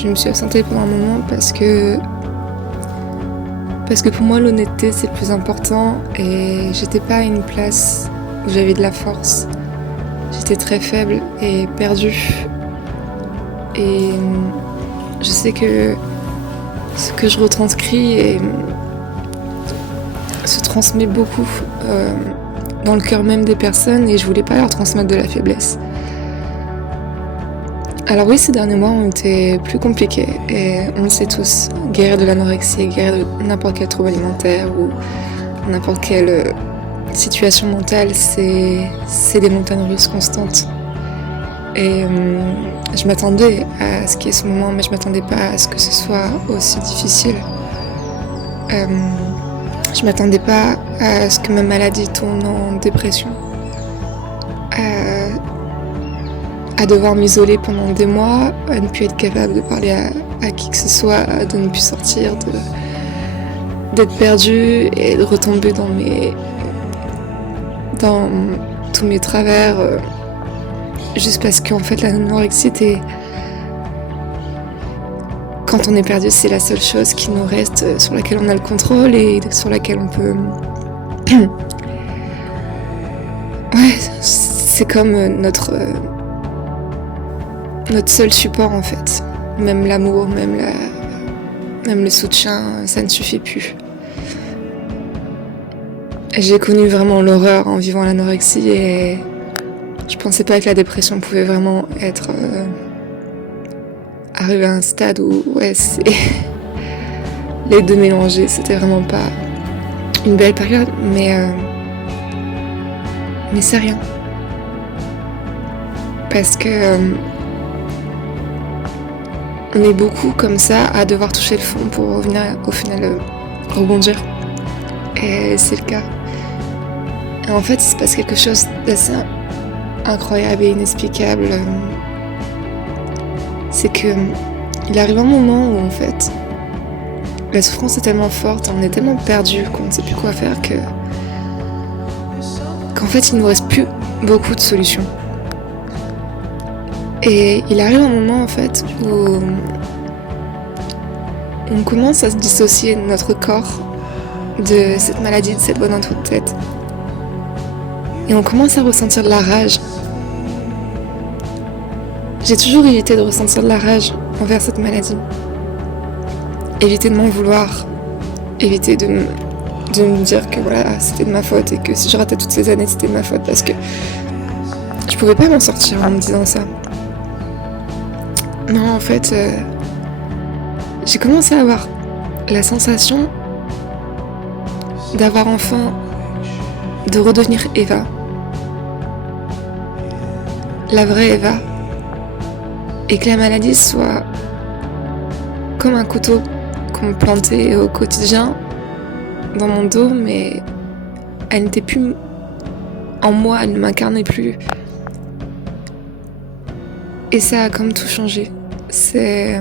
je me suis absentée pendant un moment parce que pour moi l'honnêteté c'est le plus important et j'étais pas à une place où j'avais de la force. J'étais très faible et perdue. Et je sais que ce que je retranscris se transmet beaucoup dans le cœur même des personnes et je voulais pas leur transmettre de la faiblesse. Alors oui, ces derniers mois ont été plus compliqués et on le sait tous. Guérir de l'anorexie, guérir de n'importe quel trouble alimentaire ou n'importe quelle situation mentale, c'est des montagnes russes constantes. Et je m'attendais à ce qu'il y ait ce moment, mais je m'attendais pas à ce que ce soit aussi difficile. Je m'attendais pas à ce que ma maladie tourne en dépression. À devoir m'isoler pendant des mois, à ne plus être capable de parler à qui que ce soit, de ne plus sortir, d'être perdue et de retomber dans tous mes travers, juste parce qu'en fait l'anorexie, quand on est perdu, c'est la seule chose qui nous reste, sur laquelle on a le contrôle et sur laquelle on peut... Ouais, c'est comme notre seul support en fait. Même l'amour, même le soutien, ça ne suffit plus. J'ai connu vraiment l'horreur en vivant l'anorexie et je pensais pas que la dépression pouvait vraiment être arrivé à un stade où ouais, c'est les deux mélangés, c'était vraiment pas une belle période, mais c'est rien. Parce que on est beaucoup comme ça à devoir toucher le fond pour revenir au final rebondir. Et c'est le cas. Et en fait, il se passe quelque chose d'assez incroyable et inexplicable. C'est que il arrive un moment où en fait la souffrance est tellement forte, on est tellement perdu qu'on ne sait plus quoi faire qu'en fait il ne nous reste plus beaucoup de solutions. Et il arrive un moment en fait où on commence à se dissocier de notre corps de cette maladie, de cette voix dans toute tête. Et on commence à ressentir de la rage. J'ai toujours évité de ressentir de la rage envers cette maladie. Éviter de m'en vouloir. Éviter de me dire que voilà, c'était de ma faute et que si je ratais toutes ces années, c'était de ma faute parce que je pouvais pas m'en sortir en me disant ça. Non, en fait, j'ai commencé à avoir la sensation d'avoir enfin de redevenir Eva. La vraie Eva. Et que la maladie soit comme un couteau qu'on me plantait au quotidien dans mon dos, mais elle n'était plus en moi, elle ne m'incarnait plus. Et ça a comme tout changé. C'est...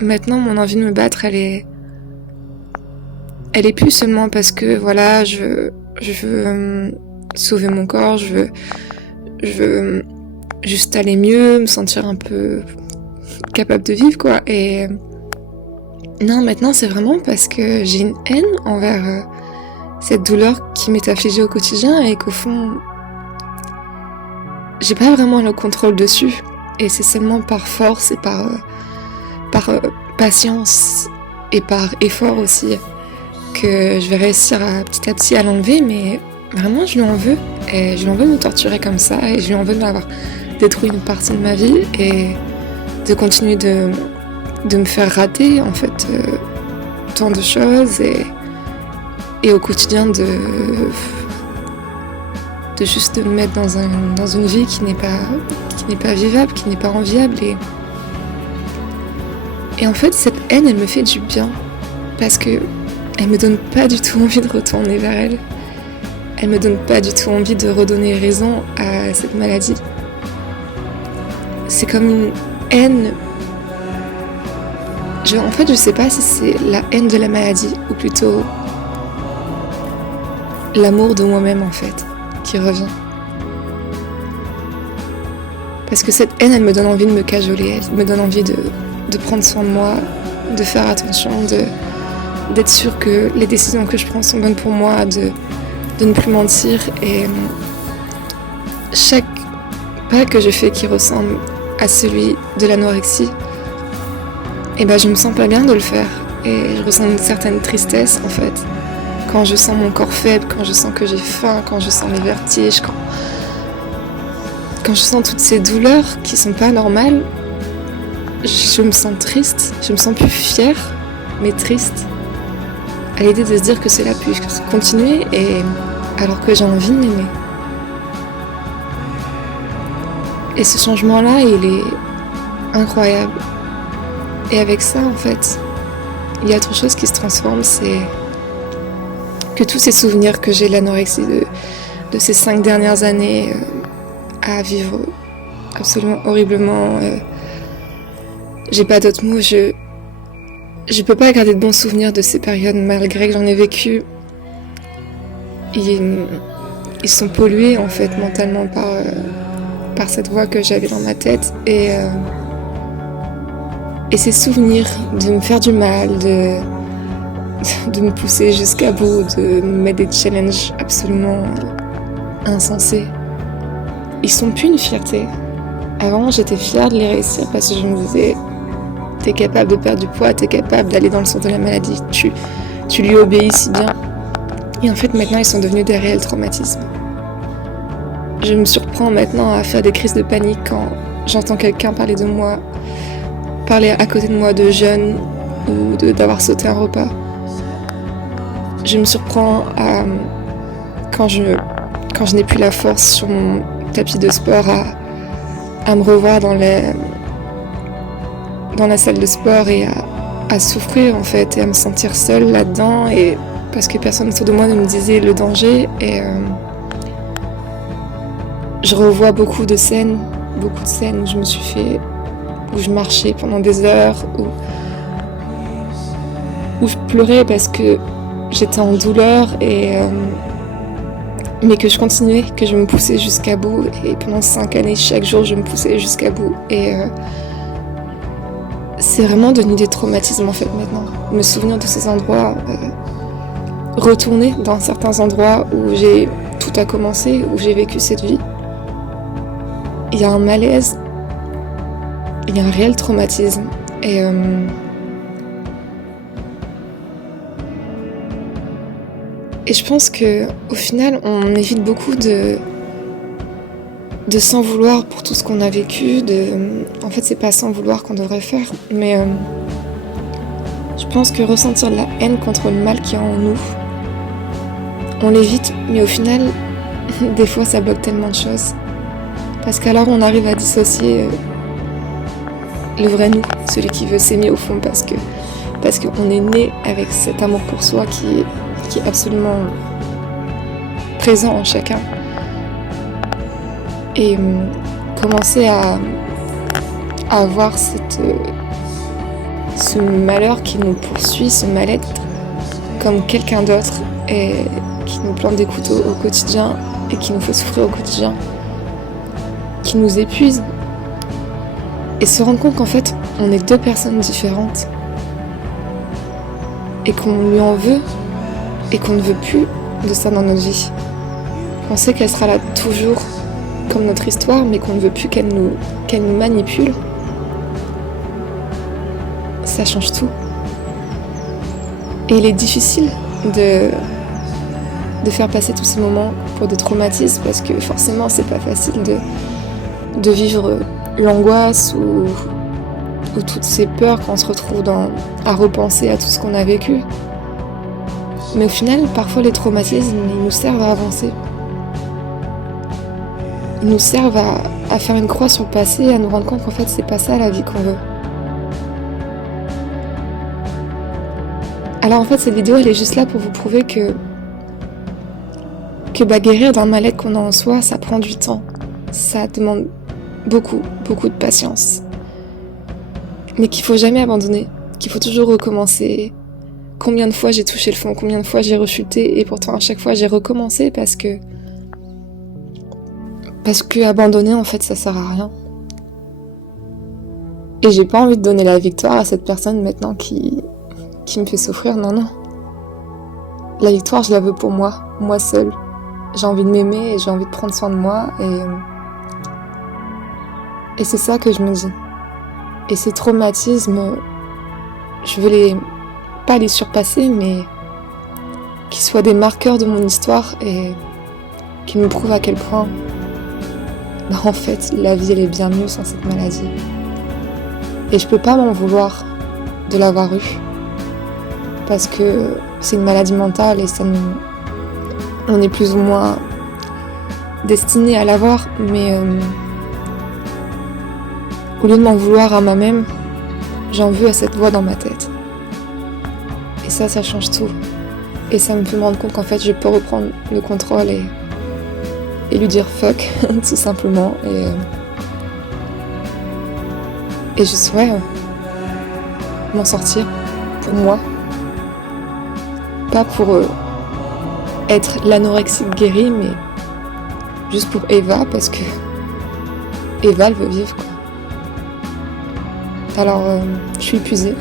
Maintenant, mon envie de me battre, elle est plus seulement parce que, voilà, je veux sauver mon corps, je veux juste aller mieux, me sentir un peu capable de vivre, quoi. Et non, maintenant, c'est vraiment parce que j'ai une haine envers cette douleur qui m'est affligée au quotidien et qu'au fond, j'ai pas vraiment le contrôle dessus. Et c'est seulement par force et par patience et par effort aussi que je vais réussir petit à petit à l'enlever, mais vraiment je lui en veux. Et je lui en veux de me torturer comme ça, et je lui en veux de m'avoir détruit une partie de ma vie et de continuer de me faire rater en fait tant de choses et au quotidien de juste me mettre dans une vie qui n'est pas vivable, qui n'est pas enviable et en fait cette haine elle me fait du bien parce que elle me donne pas du tout envie de retourner vers elle. Elle me donne pas du tout envie de redonner raison à cette maladie. C'est comme une haine. En fait, je sais pas si c'est la haine de la maladie ou plutôt l'amour de moi-même en fait qui revient. Parce que cette haine, elle me donne envie de me cajoler, elle me donne envie de prendre soin de moi, de faire attention, d'être sûre que les décisions que je prends sont bonnes pour moi, de ne plus mentir. Et chaque pas que je fais qui ressemble à celui de l'anorexie, et ben je me sens pas bien de le faire. Et je ressens une certaine tristesse en fait. Quand je sens mon corps faible, quand je sens que j'ai faim, quand je sens les vertiges, quand je sens toutes ces douleurs qui sont pas normales, je me sens triste, je me sens plus fière, mais triste. À l'idée de se dire que cela peut continuer, et alors que j'ai envie de m'aimer. Et ce changement-là, il est incroyable. Et avec ça, en fait, il y a autre chose qui se transforme, c'est que tous ces souvenirs que j'ai de l'anorexie de ces 5 dernières années à vivre absolument horriblement, j'ai pas d'autres mots, je peux pas garder de bons souvenirs de ces périodes malgré que j'en ai vécu. Ils sont pollués en fait mentalement par cette voix que j'avais dans ma tête, et ces souvenirs de me faire du mal, de me pousser jusqu'à bout, de me mettre des challenges absolument insensés. Ils sont plus une fierté. Avant, j'étais fière de les réussir parce que je me disais, t'es capable de perdre du poids, t'es capable d'aller dans le sens de la maladie, tu lui obéis si bien. Et en fait, maintenant, ils sont devenus des réels traumatismes. Je me surprends maintenant à faire des crises de panique quand j'entends quelqu'un parler de moi, parler à côté de moi de jeûne ou d'avoir sauté un repas. Je me surprends quand je n'ai plus la force sur mon tapis de sport à me revoir dans la salle de sport et à souffrir en fait, et à me sentir seule là-dedans, et parce que personne autour de moi ne me disait le danger. Et je revois beaucoup de scènes où je me suis fait, où je marchais pendant des heures, où je pleurais parce que j'étais en douleur, mais que je continuais, que je me poussais jusqu'à bout. Et pendant 5 années, chaque jour, je me poussais jusqu'à bout. Et c'est vraiment devenu des traumatismes en fait maintenant. Me souvenir de ces endroits, retourner dans certains endroits où tout a commencé, où j'ai vécu cette vie. Il y a un malaise, il y a un réel traumatisme. Et je pense que au final, on évite beaucoup de s'en vouloir pour tout ce qu'on a vécu. En fait, c'est pas s'en vouloir qu'on devrait faire, mais je pense que ressentir de la haine contre le mal qu'il y a en nous, on l'évite, mais au final, des fois, ça bloque tellement de choses. Parce qu'alors, on arrive à dissocier le vrai nous, celui qui veut s'aimer au fond, parce qu'on est né avec cet amour pour soi qui est absolument présent en chacun. Et commencer à avoir ce malheur qui nous poursuit, ce mal-être, comme quelqu'un d'autre, et qui nous plante des couteaux au quotidien et qui nous fait souffrir au quotidien, qui nous épuise. Et se rendre compte qu'en fait, on est 2 personnes différentes et qu'on lui en veut et qu'on ne veut plus de ça dans notre vie. On sait qu'elle sera là toujours comme notre histoire, mais qu'on ne veut plus qu'elle nous manipule. Ça change tout. Et il est difficile de faire passer tous ces moments pour des traumatismes, parce que forcément c'est pas facile de vivre l'angoisse ou toutes ces peurs qu'on se retrouve à repenser à tout ce qu'on a vécu. Mais au final, parfois les traumatismes, ils nous servent à avancer. Ils nous servent à faire une croix sur le passé et à nous rendre compte qu'en fait, c'est pas ça la vie qu'on veut. Alors en fait, cette vidéo, elle est juste là pour vous prouver que guérir d'un mal-être qu'on a en soi, ça prend du temps. Ça demande beaucoup, beaucoup de patience. Mais qu'il faut jamais abandonner, qu'il faut toujours recommencer. Combien de fois j'ai touché le fond, combien de fois j'ai rechuté, et pourtant à chaque fois j'ai recommencé parce que abandonner en fait ça sert à rien. Et j'ai pas envie de donner la victoire à cette personne maintenant qui me fait souffrir. Non, non. La victoire, je la veux pour moi seule. J'ai envie de m'aimer et j'ai envie de prendre soin de moi. Et c'est ça que je me dis. Et ces traumatismes, je veux pas les surpasser, mais qu'ils soient des marqueurs de mon histoire et qu'ils me prouvent à quel point, en fait, la vie, elle est bien mieux sans cette maladie. Et je peux pas m'en vouloir de l'avoir eue. Parce que c'est une maladie mentale et on est plus ou moins destiné à l'avoir, mais au lieu de m'en vouloir à moi-même, j'en veux à cette voix dans ma tête. Et ça change tout. Et ça me fait me rendre compte qu'en fait, je peux reprendre le contrôle et lui dire fuck, tout simplement. Et juste, m'en sortir pour moi. Pas pour être l'anorexique guérie, mais juste pour Eva, parce que Eva, elle veut vivre, quoi. Alors, je suis épuisée,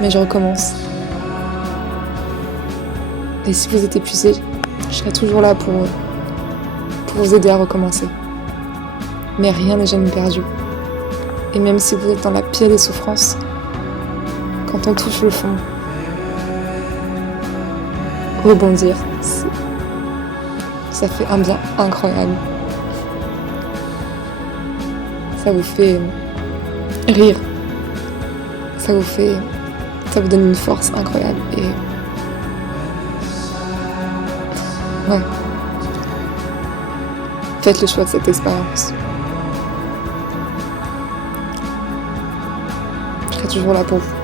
mais je recommence. Et si vous êtes épuisé, je serai toujours là pour vous aider à recommencer. Mais rien n'est jamais perdu. Et même si vous êtes dans la pire des souffrances, quand on touche le fond, rebondir, ça fait un bien incroyable. Ça vous fait rire. Ça vous donne une force incroyable. Et ouais. Faites le choix de cette expérience. Je serai toujours là pour vous.